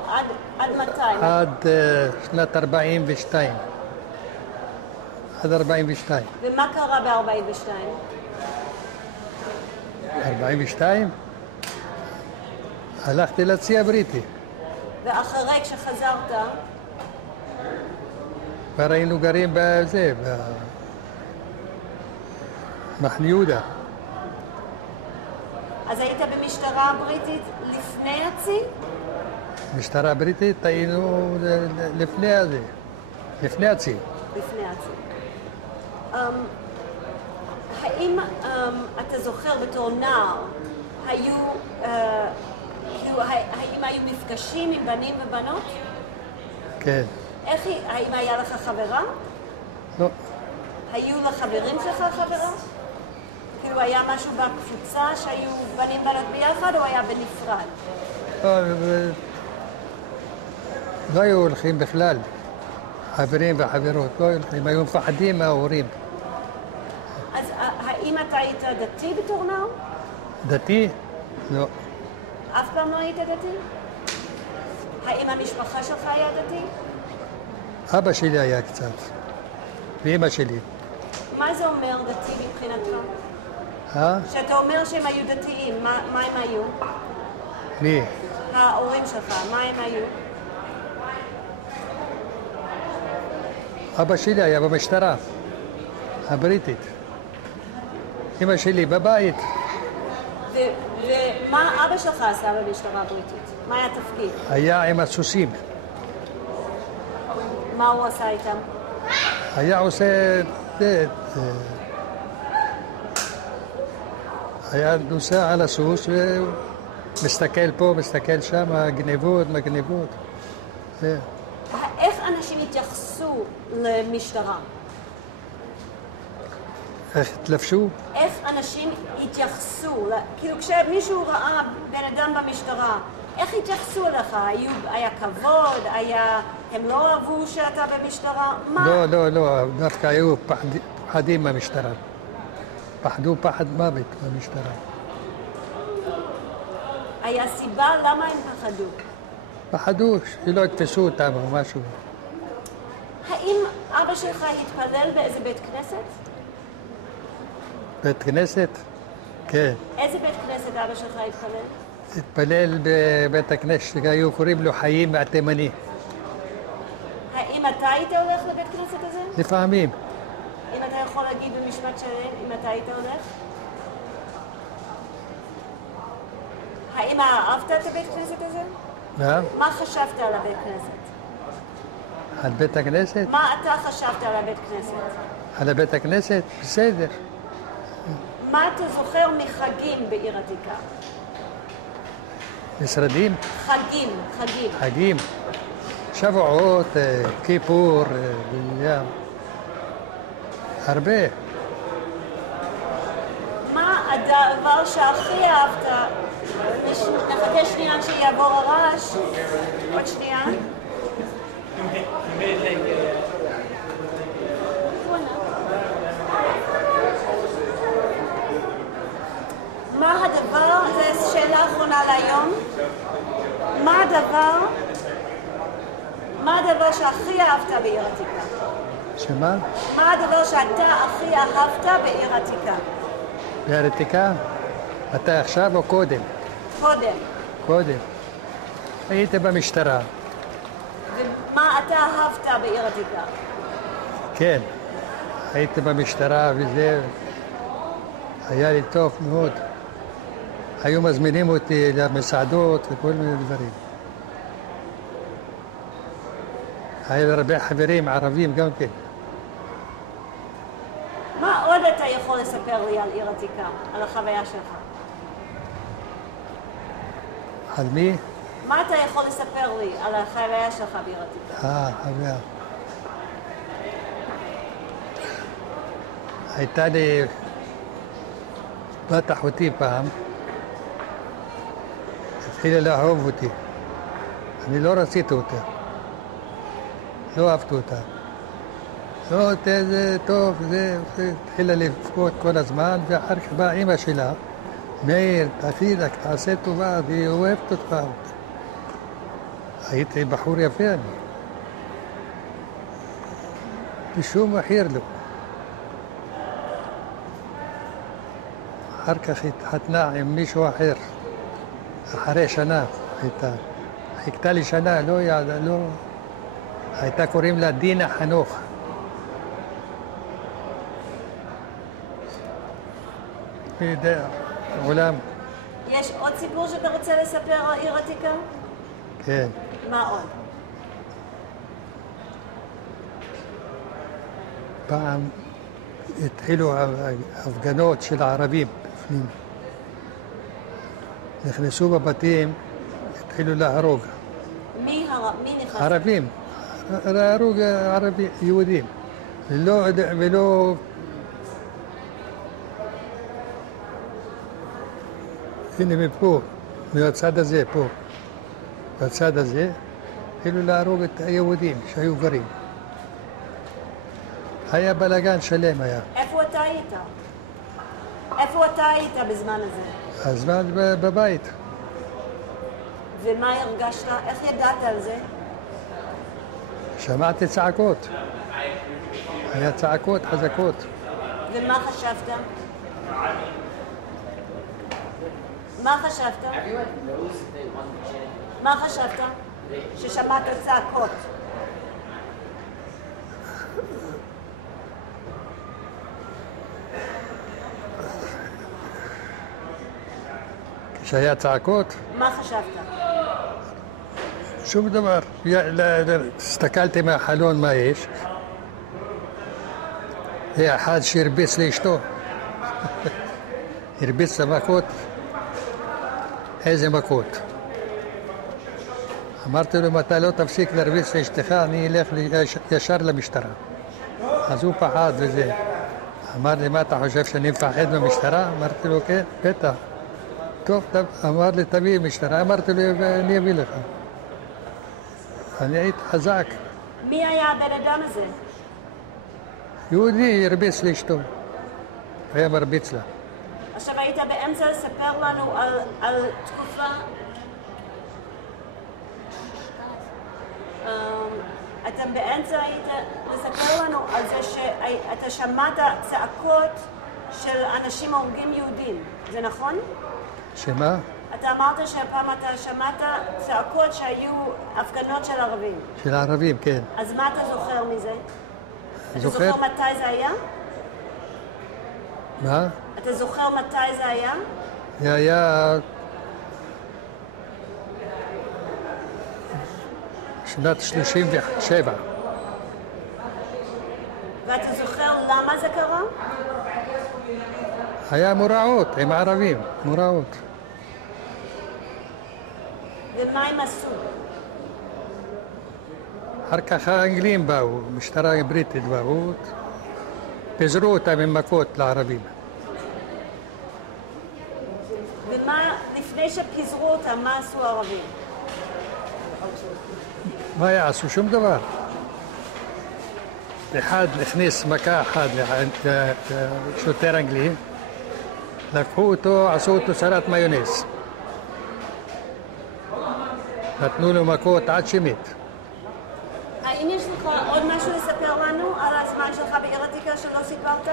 עד מתי? עד שנת 42. עד 42. ומה קרה ב-42? 42? הלכתי לצי הבריטי. ואחרי כשחזרת? כבר היינו גרים בזה, במחנה יהודה. אז היית במשטרה הבריטית לפני הצי? משטרה בריטית היינו לפני הזה, לפני הצי. לפני הצי. האם אתה זוכר בתור נער, האם היו מפגשים עם בנים ובנות? כן. האם היה לך חברה? לא. היו לחברים שלך חברה? כאילו היה משהו בקבוצה שהיו בנים ובנות ביחד או היה בנפרד? לא היו הולכים בכלל, חברים וחברות, לא היו הולכים, היו מפחדים מההורים. אז האם אתה היית דתי בתור נער? דתי? לא. אף פעם לא היית דתי? האם המשפחה שלך היה דתי? אבא שלי היה קצת, ואמא שלי. מה זה אומר דתי מבחינתך? כשאתה אומר שהם היו דתיים, מה הם היו? מי? ההורים שלך, מה הם היו? אבא שלי היה במשטרה הבריטית. אמא שלי בבית. ומה אבא שלך עשה במשטרה הבריטית? מה היה התפקיד? היה עם הסוסים. מה הוא עשה איתם? היה עושה... היה נוסע על הסוס ומסתכל פה, מסתכל שם, גניבות, מגניבות. איך אנשים התייחסו למשטרה? איך התלבשו? איך אנשים התייחסו? כאילו כשמישהו ראה בן אדם במשטרה, איך התייחסו אליך? היה כבוד? הם לא אהבו שאתה במשטרה? מה? לא, דווקא היו פחדים מהמשטרה. פחדו פחד מוות במשטרה. היה סיבה למה הם פחדו? פחדו שלא יתפסו אותם או משהו. האם אבא שלך התפלל באיזה בית כנסת? בית כנסת? כן. איזה בית כנסת אבא שלך התפלל? התפלל בבית הכנסת שהיו קוראים לו חיים התימני. האם אתה היית הולך לבית כנסת הזה? לפעמים. אם אתה יכול להגיד במשפט שלם, אם אתה היית הולך? האם אהבת את הבית כנסת הזה? מה חשבת על הבית כנסת? על בית הכנסת? מה אתה חשבת על הבית כנסת? על הבית הכנסת? בסדר. מה אתה זוכר מחגים בעיר עתיקה? משרדים? חגים. חגים. שבועות, כיפור, הרבה. מה הדבר שהכי אהבת? נחכה שנייה שיעבור הרעש. עוד שנייה. מה הדבר, זו שאלה אחרונה להיום, מה הדבר שהכי אהבת בעיר עתיקה? שמה? מה הדבר שאתה הכי אהבת בעיר עתיקה? בעיר עתיקה? אתה עכשיו או קודם? קודם. הייתי במשטרה. ומה אתה אהבת בעיר עתיקה? כן. הייתי במשטרה וזה... היה לי טוב מאוד. היו מזמינים אותי למסעדות וכל מיני דברים. היו לי הרבה חברים ערבים גם כן. מה עוד אתה יכול לספר לי על עיר עתיקה, על החוויה שלך? על מי? מה אתה יכול לספר לי על החוויה שלך בעיר עתיקה? חוויה. הייתה לי בת אחותי פעם, התחילה לאהוב אותי. אני לא רציתי אותה. לא אהבתי אותה. לא, זה טוב, זה התחילה לבכות כל הזמן, ואחר כך באה אמא שלה, מאיר, תפילק, תעשה טובה, והיא אוהבת אותך. הייתי בחור יפה אני. בשום מחיר לא. אחר כך התחתנה עם מישהו אחר, אחרי שנה הייתה. חיכתה לי שנה, לא ידעה, לא... הייתה קוראים לה דינה חנוך. עולם יש עוד סיפור שאתה רוצה לספר על העיר עתיקה? כן. מה עוד? פעם התחילו הפגנות של הערבים בפנים. נכנסו בבתים, התחילו להרוג. מי נכנס? ערבים, להרוג ערבים, יהודים. ולא הנה מפה, מהצד הזה פה, בצד הזה, התחילו להרוג את היהודים שהיו גרים. היה בלגן שלם היה. איפה אתה היית? איפה אתה היית בזמן הזה? הזמן בבית. ומה הרגשת? איך ידעת על זה? שמעתי צעקות. היה צעקות חזקות. ומה חשבת? מה חשבת? מה חשבת? ששמעת צעקות. כשהיה צעקות, מה חשבת? שום דבר. הסתכלתי מהחלון מה יש. היה אחד שהרביץ לאשתו. הרביץ למכות. איזה מכות. אמרתי לו, אם אתה לא תפסיק להרביץ לאשתך, אני אלך ישר למשטרה. אז הוא פחד וזה. אמר לי, מה אתה חושב שאני מפחד מהמשטרה? אמרתי לו, כן, בטח. טוב, אמר לי, תביא משטרה. אמרתי לו, אני אביא לך. אני הייתי חזק. מי היה הבן אדם הזה? יהודי הרביץ לאשתו. היה מרביץ לה. עכשיו היית באמצע לספר לנו על תקופה... אתה באמצע היית לספר לנו על זה שאתה שמעת צעקות של אנשים הורגים יהודים, זה נכון? שמה? אתה אמרת שהפעם אתה שמעת צעקות שהיו הפגנות של ערבים. של הערבים, כן. אז מה אתה זוכר מזה? זוכר? אתה זוכר מתי זה היה? מה? אתה זוכר מתי זה היה? זה היה... שנת 37. ואתה זוכר למה זה קרה? היה מוראות עם הערבים, מוראות. ומה הם עשו? אחר כך האנגלים באו, משטרה בריטית באו, פיזרו אותם עם מכות לערבים. ומה, לפני שפיזרו אותם, מה עשו הערבים? מה יעשו? שום דבר. אחד הכניס מכה אחת לשוטר אנגלי, לקחו אותו, עשו אותו סלט מיונז. נתנו לו מכות עד שמת. האם יש לך עוד משהו לספר לנו על הזמן שלך בעיר עתיקה שלא סיפרת?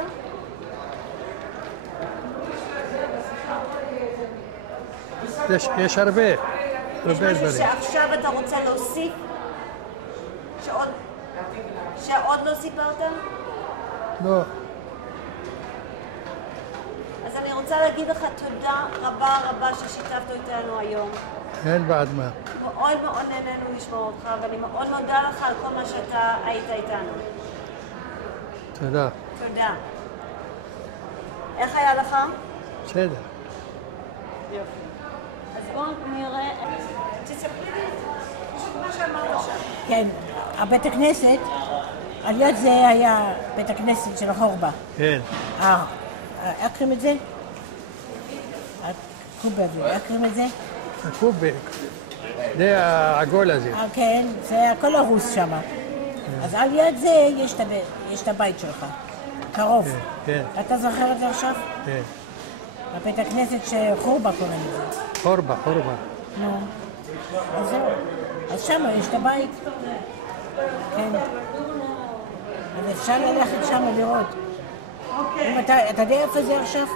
יש הרבה יש משהו דברים. שעכשיו אתה רוצה להוסיף? שעוד לא סיפרת? לא, אז אני רוצה להגיד לך תודה רבה רבה ששיתפת אותנו היום. אין בעד מה. מאוד מאוד נהנינו לשמוע אותך, ואני מאוד מודה לך על כל מה שאתה היית איתנו. תודה. תודה. איך היה לך? בסדר. יופי. אז בואו נראה... תספרי לי פשוט מה שאמרת שם. כן, הבית הכנסת, על יד זה היה בית הכנסת של החורבה. כן. איך קוראים את זה? הקובה, איך קוראים את זה? הקוביק. זה העגול הזה. כן, זה היה כל הרוס שם. אז על יד זה יש את הבית שלך, קרוב. כן. אתה זוכר את זה עכשיו? כן. הבית הכנסת שחורבה קוראים לזה. חורבה. נו, אז זהו. אז שם יש את הבית. כן. אז אפשר ללכת שם לראות. אם אתה יודע איפה זה עכשיו?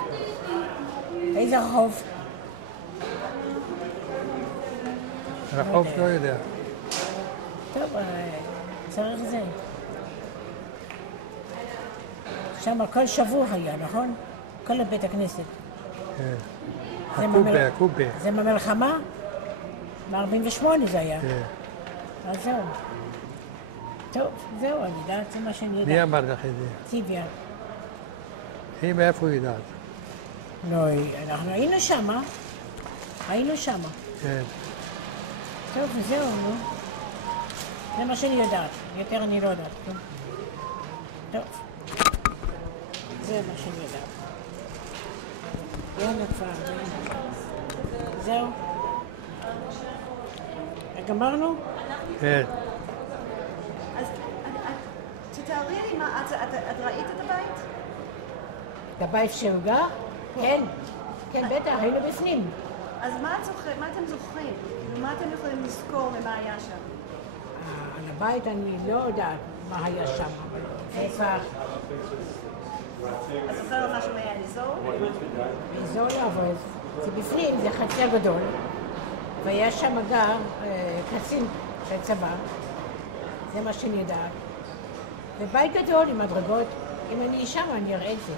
איזה רחוב? רחוב לא יודע. טוב, צריך זה. שם כל שבוע היה, נכון? כל בית הכנסת. כן. הקובה, הקובה. זה במלחמה? ב-48 זה היה. כן. אז זהו. טוב, זהו, אני יודעת, זה מה שאני יודעת. מי אמר לך את זה? ציוויה. היא מאיפה היא יודעת? לא, אנחנו היינו שמה. היינו שמה. כן. טוב, וזהו, נו. זה מה שאני יודעת. יותר אני לא יודעת. טוב. זה מה שאני יודעת. יאללה כבר. זהו. גמרנו? כן. אז תתארי לי מה, את ראית את הבית? את הבית שהוא גר? כן. כן, בטח, היינו בפנים. אז מה אתם זוכרים? כאילו, מה אתם יכולים לזכור ממה היה שם? על הבית אני לא יודעת מה היה שם, אבל זה כבר את זוכרת משהו מהאזור? באזור לא, אבל זה בפנים, זה חצר גדול, והיה שם גר קצין של צבא, זה מה שאני יודעת. ובית גדול עם מדרגות, אם אני שם אני אראה את זה.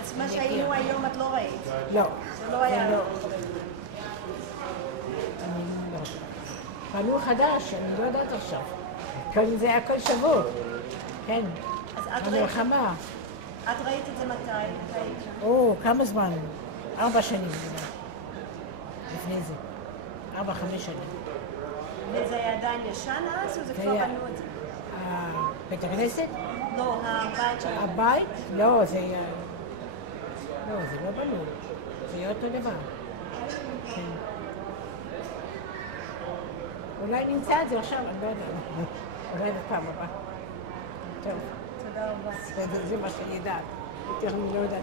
אז מה שהיינו היום את לא ראית? לא. זה לא היה... אני לא. בנו חדש, אני לא יודעת עכשיו. זה היה כל שבוע. כן. אז את המלחמה. את ראית את זה מתי? או, כמה זמן? 4 שנים. לפני זה. 4-5 שנים. וזה היה עדיין ישן אז, או זה כבר היה- בנו את זה? בית הכנסת? לא, הבית שלנו. הבית? לא, זה היה... לא, זה לא בנו. זה היה אותו דבר. כן. אולי נמצא את זה עכשיו, אני לא יודעת. אולי בפעם הבאה. טוב. תודה רבה. זה מה שאני יודעת. יותר אני לא יודעת.